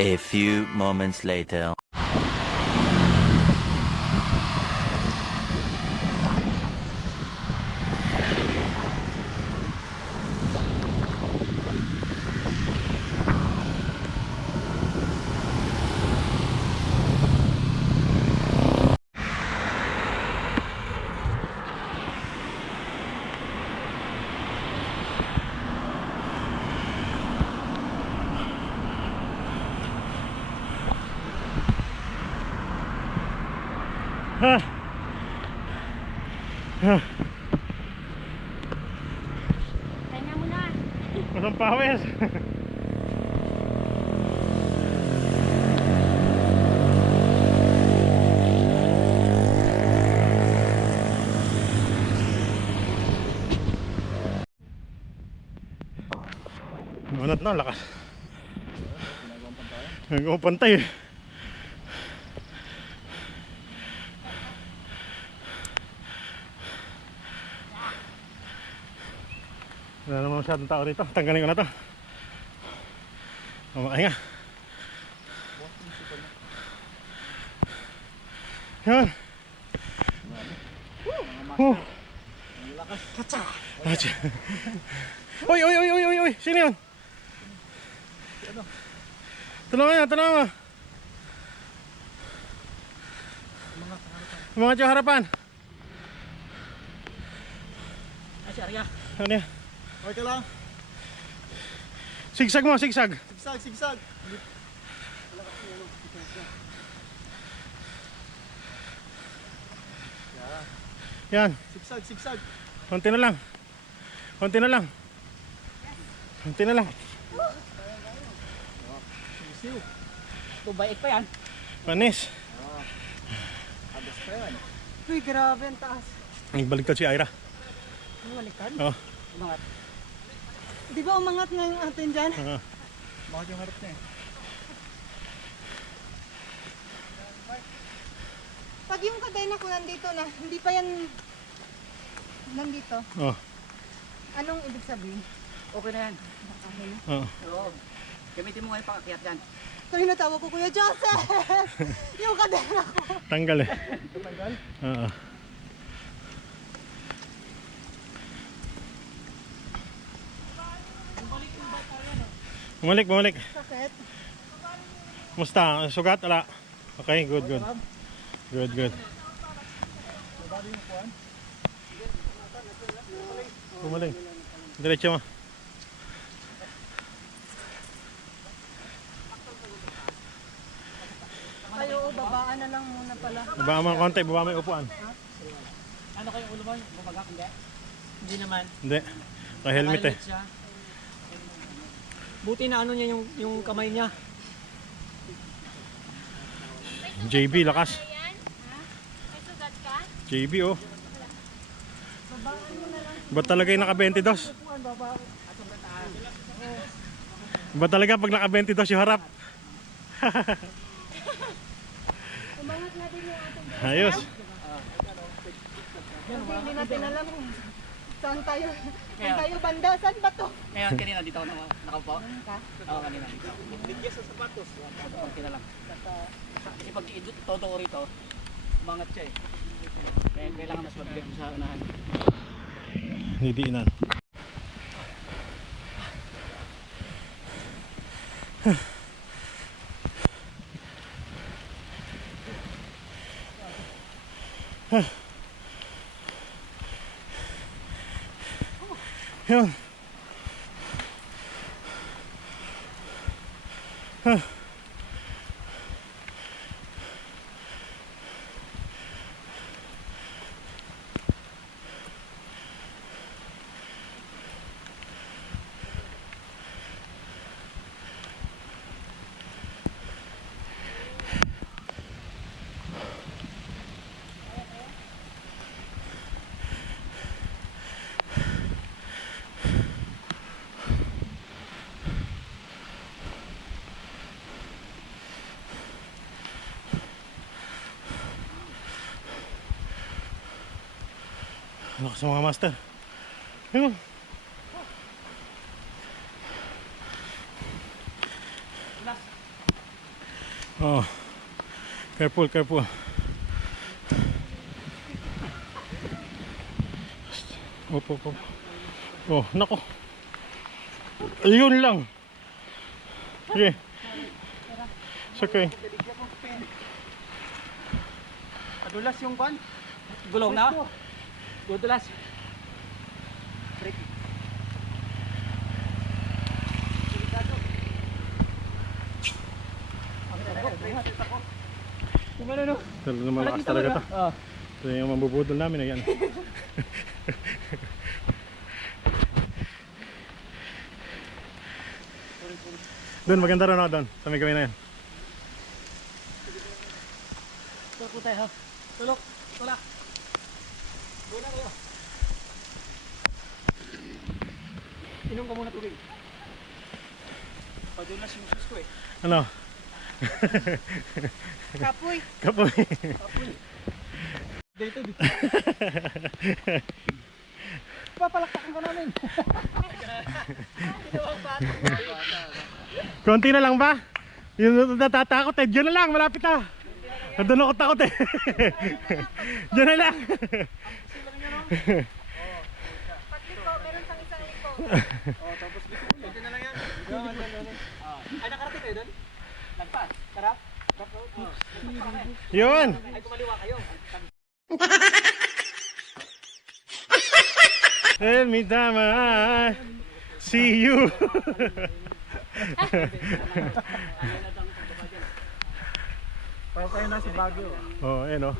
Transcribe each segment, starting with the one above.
A few moments later. Kanya mo na. Masang pawis. Manat na, lakas. Nagawang pantay. Wala naman masyadong tao rito. Tanggalin ko na to. Makahinga. Yan. Katsa. Oy, oy, oy, oy, oy, oy. Sino yun? Tulungan niya, tulungan mo. Mga tiyo harapan. Ay, si Arya. Ano yan? Okay ka lang. Sigsag mo, sigsag. Sigsag, sigsag. Yan. Sigsag, sigsag. Konti na lang. Konti na lang. Konti na lang. Siw. Ito, bait pa yan. Panis. Agas pa yan. Uy, grabe ang taas. Ay, baliktad si Ira. Baliktad? Oh. Umangat. Di ba umangat nga yung atin dyan? Umangat yung harap niya eh. Pag yung kadena ko nandito na, hindi pa yan nandito. Oh. Anong ibig sabihin? Okay na yan. Oh. Oo. Gamitin mo nga yung pakakyat yan. Ito yung natawa ko, Kuya Joseph! Yung kadena ko. Tanggal eh. Tanggal? Oo. Bumalik, bumalik. Sakit. Musta? Sugat? Ala. Okay, good, good. Good, good. Bumalik. Diretso mo. Ay, oo, babaan na lang muna pala. Baba mo ng konti, baba mo yung upuan. Ano kayo ulo mo? Bumagak hindi? Hindi naman. Hindi. Naka-helmet eh. Siya. Buti na ano niya yung kamay niya. JB, lakas. JB, oh. Ba't talaga yung naka-22? Ba't talaga pag naka-22 yung harap? Umangat na din yung ating Ayos. hindi natin alam kung saan tayo banda. Saan ba to? Ngayon kanina dito ako nakaupo. Oo, kanina dito. Bigyan sa sapatos. Okay na lang. Kasi pag todo ko rito, umangat siya eh. Kaya kailangan mas mabigat mo sa unahan. Nidiinan. Yun. Lakas sa mga master. Yun. Oh. Careful, careful. Opo, opo. Oh, nako. Ayun lang. Sige. It's okay. Adulas yung kwan. Gulong na. Dudulas. Break. Talagang malakas talaga to. Ito yung mambubudol namin. Ayan. Doon, maganda rin ako doon. Sa may gawin na yan. Tulok po tayo ha. Tulok. Tulak. Doon na kayo. Inom ka muna tubig. Padulas yung sus ko eh. Ano? Kapoy. Kapoy. Dito dito. Papalakpakan ka namin. Konti na lang ba? Yung natatakot eh. Diyan na lang, malapit na. Nandun ako takot eh. Diyan na lang. Pag liko, meron pang isang liko. Oh, tapos dito. Dito na lang yan. Ay, nakarating kayo doon? Nagpas. Tara. Yun. Ay, kumaliwa kayo. Tell me tama. See you. Para tayo nasa Baguio. Oh, ayan oh.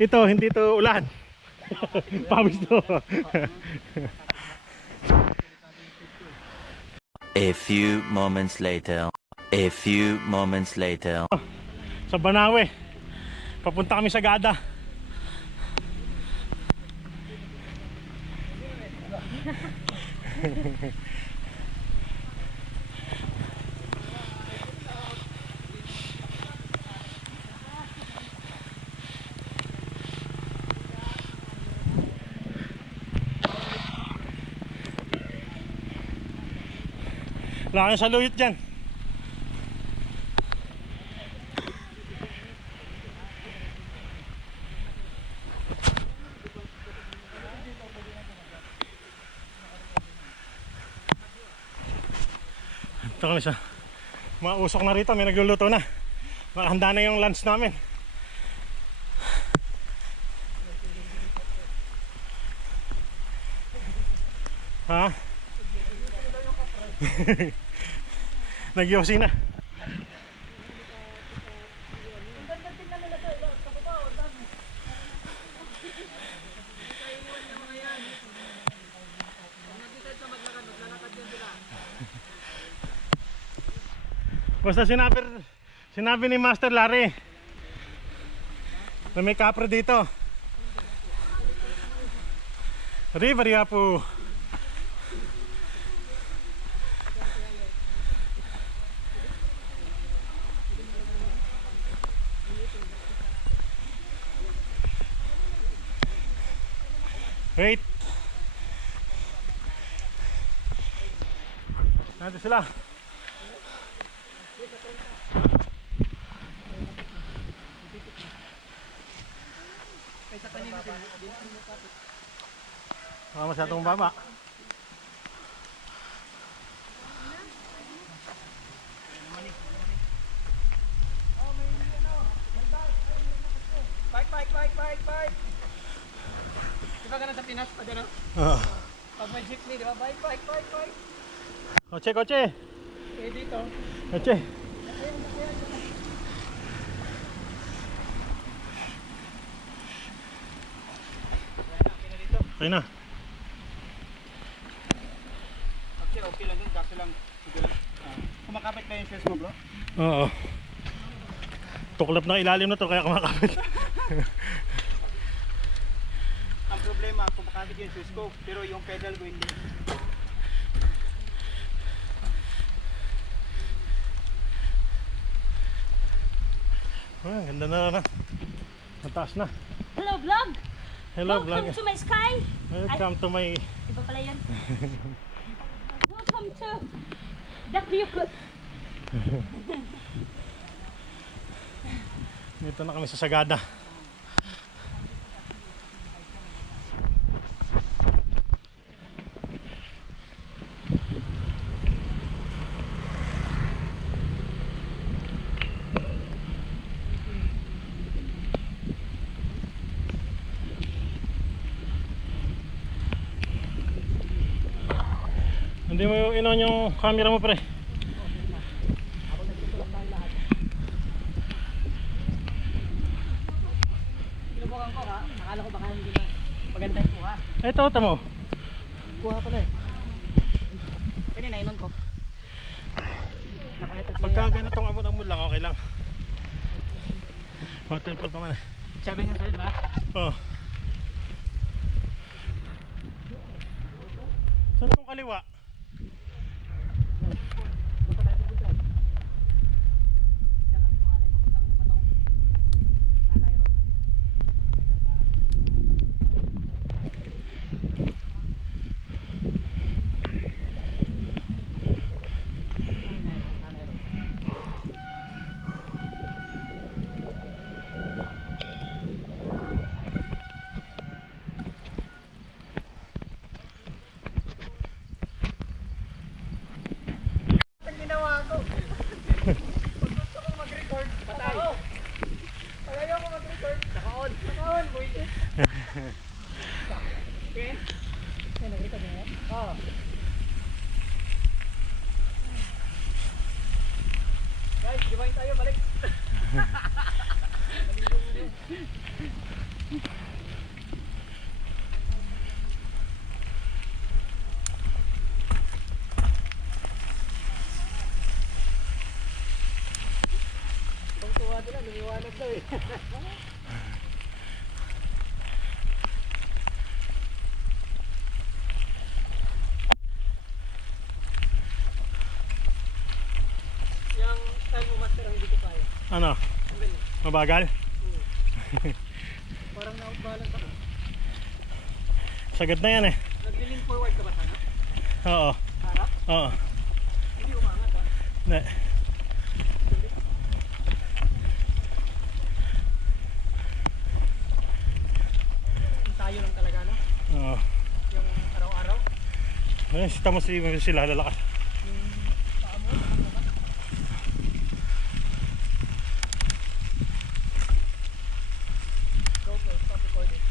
Ito, hindi to ulan. Pawis to. A few moments later. A few moments later. Sa Banawe. Papunta kami sa Gada. Wala kang saluyot dyan. Ito kami sa mga usok na rito, may nagluluto na. Nakahanda na yung lunch namin. Ha? Nagyosi na. Basta sinabi ni Master Larry na may kapre dito. River po. Wait. Nandito sila. Baka masyadong baba. Bike. Diba ka na sa Pinas pa dyan, no? Pag may jeepney, diba? Bike. Kotse. Eh, dito. Kotse. Okay na. Okay lang din, kaso lang. Kumakapit na yung shoes mo, bro? Oo. Tuklap na ilalim na to kaya kumakapit. Ang problema, kumakapit yung shoes ko, pero yung pedal ko hindi. Ganda na. Mataas na. Hello vlog! Hello vlog. Welcome to my sky! Welcome to my... Iba pala yan. Welcome to the view. Dito na kami sa Sagada. Hindi mo yung inon yung camera mo, pre. Pinubukan ko ha. Akala ko baka hindi na maganda yung kuha. Ito, tamo. Kuha pala eh. Pwede na inon ko. Pagka ganitong amon-amon lang, okay lang. Hotel pa man eh. Sabi nga sa'yo, diba? Oh. Saan itong kaliwa? Guys, dibayin tayo, balik. Ibang tuwa nila, lumiwanag daw eh. Yung style mo, master, ang hindi ko kaya. Ano? Ang ganyan. Mabagal? Parang na-balance ako. Sagad na yan eh. Nag-lean forward ka ba sana? Oo. Harap? Oo. Hindi umangat ha? Ne. Tayo lang talaga, no? Oo. Yung araw-araw. Ayun, tamo sila lalakas. GoPro, stop recording.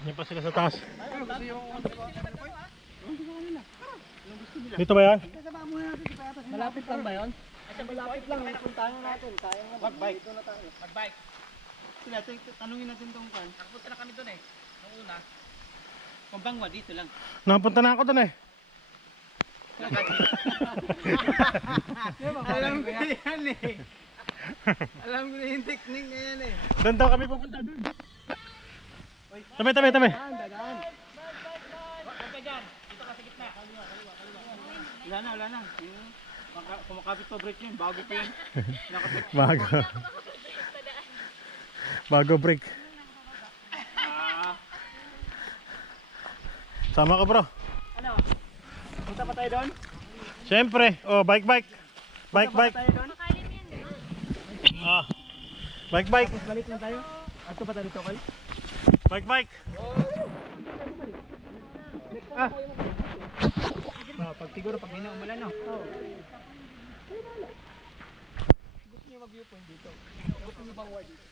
Yan pa sila sa taas. Dito ba yan? Malapit lang ba yun? Malapit lang, puntahan na natin. Kaya nga mag-bike. Dito na tayo. Mag-bike. Sila, tanungin natin tong kan. Nakapunta na kami doon eh. Nung una. Pambangwa, dito lang. Nakapunta na ako dun eh. Alam ko yan eh. Alam ko na yung technique na yan eh. Doon daw kami pupunta doon. Tabi, tabi, tabi. Dadaan. Huwag ka dyan. Dito ka sa gitna. Wala na, wala na. Kumakapit pa break yun. Bago pa yun. Bago. Bago break. Sama ka bro. Ano? Punta pa tayo doon? Siyempre. Oh, bike, bike. Bike, bike. Tayo doon? Ah. Bike, bike. Balik lang tayo? Ato pa tayo dito, Kal? Bike, bike. Ah, pag siguro pag hindi na umulan, no? Oo. Gusto niyo mag-viewpoint dito? Gusto niyo bang ward dito?